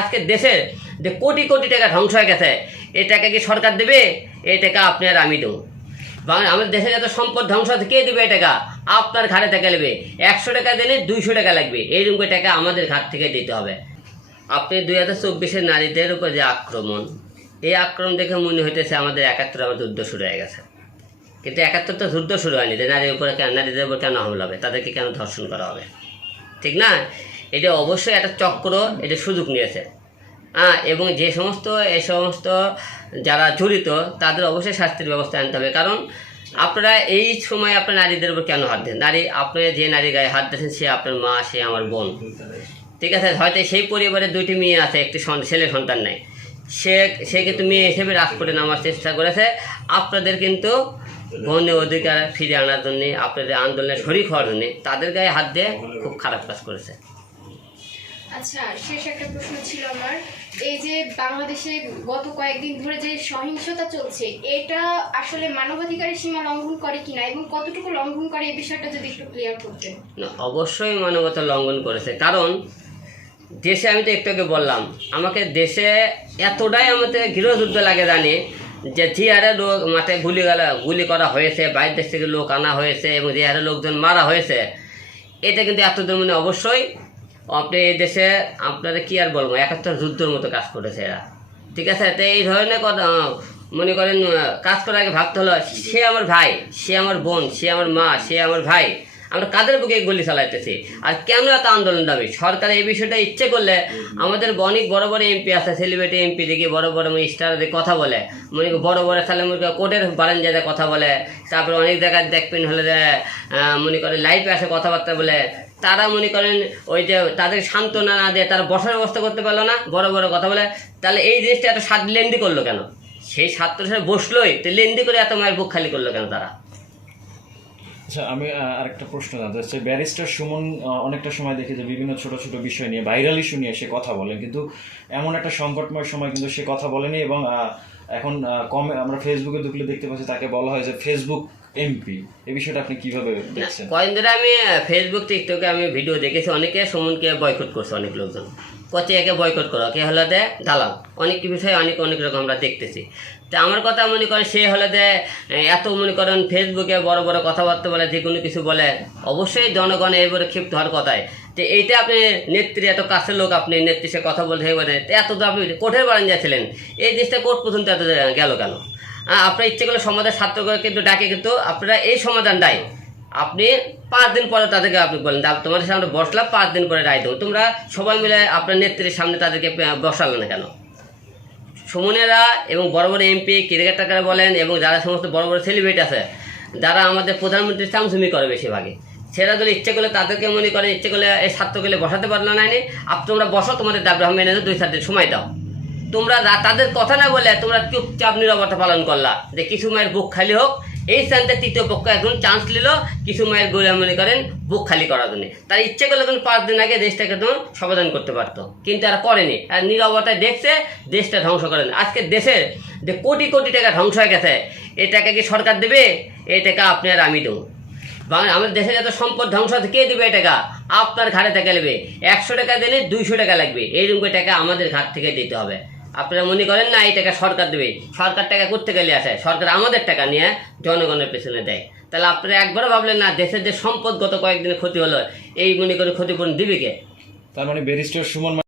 আজকে দেশের যে কোটি কোটি টাকা ধ্বংস হয়ে গেছে, এই টাকা কি সরকার দেবে? এই টাকা আপনি আর আমি দেবো। বাংলা আমাদের দেশে যত সম্পদ ধ্বংস হচ্ছে কে দেবে এই টাকা? আপনার ঘাড়ে টাকা নেবে একশো টাকা দিলে দুইশো টাকা লাগবে। এইরকম করে টাকা আমাদের ঘাট থেকে দিতে হবে। আপনি দুই হাজার চব্বিশের নারীদের উপর যে আক্রমণ, এই আক্রমণ দেখে মনে হইতেছে আমাদের একাত্তর আমার যুদ্ধ শুরু হয়ে গেছে। কিন্তু একাত্তর তো যুদ্ধ শুরু হয়নি, যে নারীর উপরে নারীদের উপর কেন হামলা হবে? তাদেরকে কেন ধর্ষণ করা হবে? ঠিক না? এটা অবশ্যই একটা চক্র, এটা সুযোগ নিয়েছে। হ্যাঁ এবং যে সমস্ত, এ সমস্ত যারা জড়িত, তাদের অবশ্যই শাস্তির ব্যবস্থা আনতে হবে। কারণ আপনারা এই সময় আপনার নারীদের উপর কেন হাত দেন? নারী আপনি যে নারী গায়ে হাত দিয়েছেন, সে আপনার মা, সে আমার বোন। ঠিক আছে? হয়তো সেই পরিবারে দুইটি মেয়ে আছে, একটি ছেলে সন্তান নেই। সে সে কিন্তু মেয়ে হিসেবে রাজপথে নামার চেষ্টা করেছে। আপনাদের কিন্তু বনের অধিকার ফিরে আনার জন্যে, আপনাদের আন্দোলনে শরিক হওয়ার জন্যে তাদের গায়ে হাত দিয়ে খুব খারাপ কাজ করেছে। আচ্ছা শেষ একটা প্রশ্ন ছিল আমার। এই যে বাংলাদেশে গত কয়েকদিন ধরে যে সহিংসতা চলছে এটা আসলে মানবাধিকারের সীমা লঙ্ঘন করে কিনা এবং কতটুকু লঙ্ঘন করে এই বিষয়টা যদি একটু ক্লিয়ার করতেন। না, অবশ্যই মানবতা লঙ্ঘন করেছে। কারণ দেশে আমি তো একটু আগে বললাম আমাকে দেশে এতটাই আমাদের গৃহযুদ্ধ লাগে জানি যে যে হারে লোক মাঠে গুলি গালা গুলি করা হয়েছে বাইরের দেশ থেকে লোক আনা হয়েছে এবং যে হারে লোকজন মারা হয়েছে এটা কিন্তু এতদিন মানে অবশ্যই আপনি এই দেশে আপনারা কি আর বলব? একাত্তর যুদ্ধের মতো কাজ করেছে এরা। ঠিক আছে? তো এই ধরনের কথা মনে করেন কাজ করার আগে ভাবতে হলো, সে আমার ভাই, সে আমার বোন, সে আমার মা, সে আমার ভাই, আমরা কাদের বুকে গুলি চালাইতেছি? আর কেন এত আন্দোলন দাবি সরকার এই বিষয়টা ইচ্ছে করলে আমাদের অনেক বড় বড় এমপি আছে সেলিব্রিটি এমপি দেখি বড় বড় স্টার দিয়ে কথা বলে। মনে করি, বড় বড় তাহলে মনে করি, কোর্টের বারান্দায় কথা বলে। তারপরে অনেক জায়গায় দেখবেন হলে মনে করেন লাইভে আসে কথাবার্তা বলে। তারা মনে করেন ওই যে তাদের সান্ত্বনা না দিয়ে তারা বসার ব্যবস্থা করতে পারল না, বড় বড় কথা বলে। তাহলে এই জিনিসটা এত সাত লেন্দি করল কেন? সেই ছাত্র সাথে বসলোই, তো লেন্দি করে এত মায়ের বুক খালি করল কেন তারা? আচ্ছা আমি আরেকটা প্রশ্ন জানতে চাচ্ছি। ব্যারিস্টার সুমন অনেকটা সময় দেখি যে বিভিন্ন ছোট ছোট বিষয় নিয়ে, ভাইরাল ইস্যু নিয়ে সে কথা বলেন, কিন্তু এমন একটা সংকটময় সময় কিন্তু সে কথা বলেনি এবং এখন কমে আমরা ফেসবুকে ঢুকলে দেখতে পাচ্ছি তাকে বলা হয় যে ফেসবুক এমপি এই বিষয়টা আপনি কীভাবে দেখছেন? কয়েকদিন ধরে আমি ফেসবুক টিকটকে আমি ভিডিও দেখেছি, অনেকে সুমনকে বয়কট করছে অনেক লোকজন। কচে একে বয়কট করো কে হলো দে দালাল। অনেক বিষয় অনেক অনেক রকম আমরা দেখতেছি। তো আমার কথা মনে করেন সে হলে দে এত মনে করেন ফেসবুকে বড় বড় কথাবার্তা বলে, যে কোনো কিছু বলে, অবশ্যই জনগণ এবারে ক্ষিপ্ত হওয়ার কথায় তো এইটা আপনি নেত্রী, এত কাছের লোক আপনি নেত্রী সে কথা বলতে এবারে এত তো আপনি কোর্টের বারান যাচ্ছিলেন এই জিনিসটা কোর্ট পর্যন্ত এত গেল কেন? আপনার ইচ্ছে করলে সমাজের ছাত্রকে কিন্তু ডাকে কিন্তু আপনারা এই সমাধানটাই আপনি পাঁচ দিন পরে তাদেরকে আপনি বলেন "দা- তোমাদের সামনে বসলাম, পাঁচ দিন পরে রায় দেবো। তোমরা সবাই মিলে আপনার নেত্রীর সামনে তাদেরকে বসালে না কেন? সুমনেরা এবং বড় বড় এমপি, ক্রিকেটাররা বলেন, এবং যারা সমস্ত বড় বড় সেলিব্রিটি আছে, যারা আমাদের প্রধানমন্ত্রী চামচুমি করে বেশিরভাগই। সেরা যদি ইচ্ছে করলে তাদেরকে মনে করেন ইচ্ছে করলে এই ছাত্রগুলো বসাতে পারল না আপ তোমরা বসো, তোমাদের দাবি মেনে দুই, চার দিন সময় দাও। তোমরা তাদের কথা না বলে তোমরা চুপচাপ নিরবতা পালন করলা। যে কিছু মায়ের বুক খালি হোক, এই স্থানটা তৃতীয় পক্ষ এখন চান্স নিল কিছু মায়ের গোলা মনে করেন বুক খালি করার জন্য। তার ইচ্ছে করলে কিন্তু পাঁচ দিন আগে দেশটাকে তখন সমাধান করতে পারতো। কিন্তু আর করেনি। আর নিরবতায় দেখছে দেশটা ধ্বংস করেন আজকে দেশের যে কোটি কোটি টাকা ধ্বংস হয়ে গেছে, এই টাকা কি সরকার দেবে? এই টাকা আপনি আর আমি দেবো। বাংলা আমাদের দেশে যত সম্পদ ধ্বংস হচ্ছে, কে দেবে টাকা? আপনার ঘাড়ে টাকা নেবে একশো টাকা দিলে দুইশো টাকা লাগবে। এইরকম টাকা আমাদের ঘাট থেকে দিতে হবে। আপনারা মনে করেন না, এই টাকা সরকার দেবে। সরকার টাকা করতে গেলে আসে? সরকার আমাদের টাকা নিয়ে জনগণের পেছনে দেয়। তাহলে আপনারা একবারও ভাবলেন না, দেশের যে সম্পদ গত কয়েকদিনে ক্ষতি হলো, এই মনে করে ক্ষতিপূরণ দিবে কে? তার মানে ব্যারিস্টার সুমন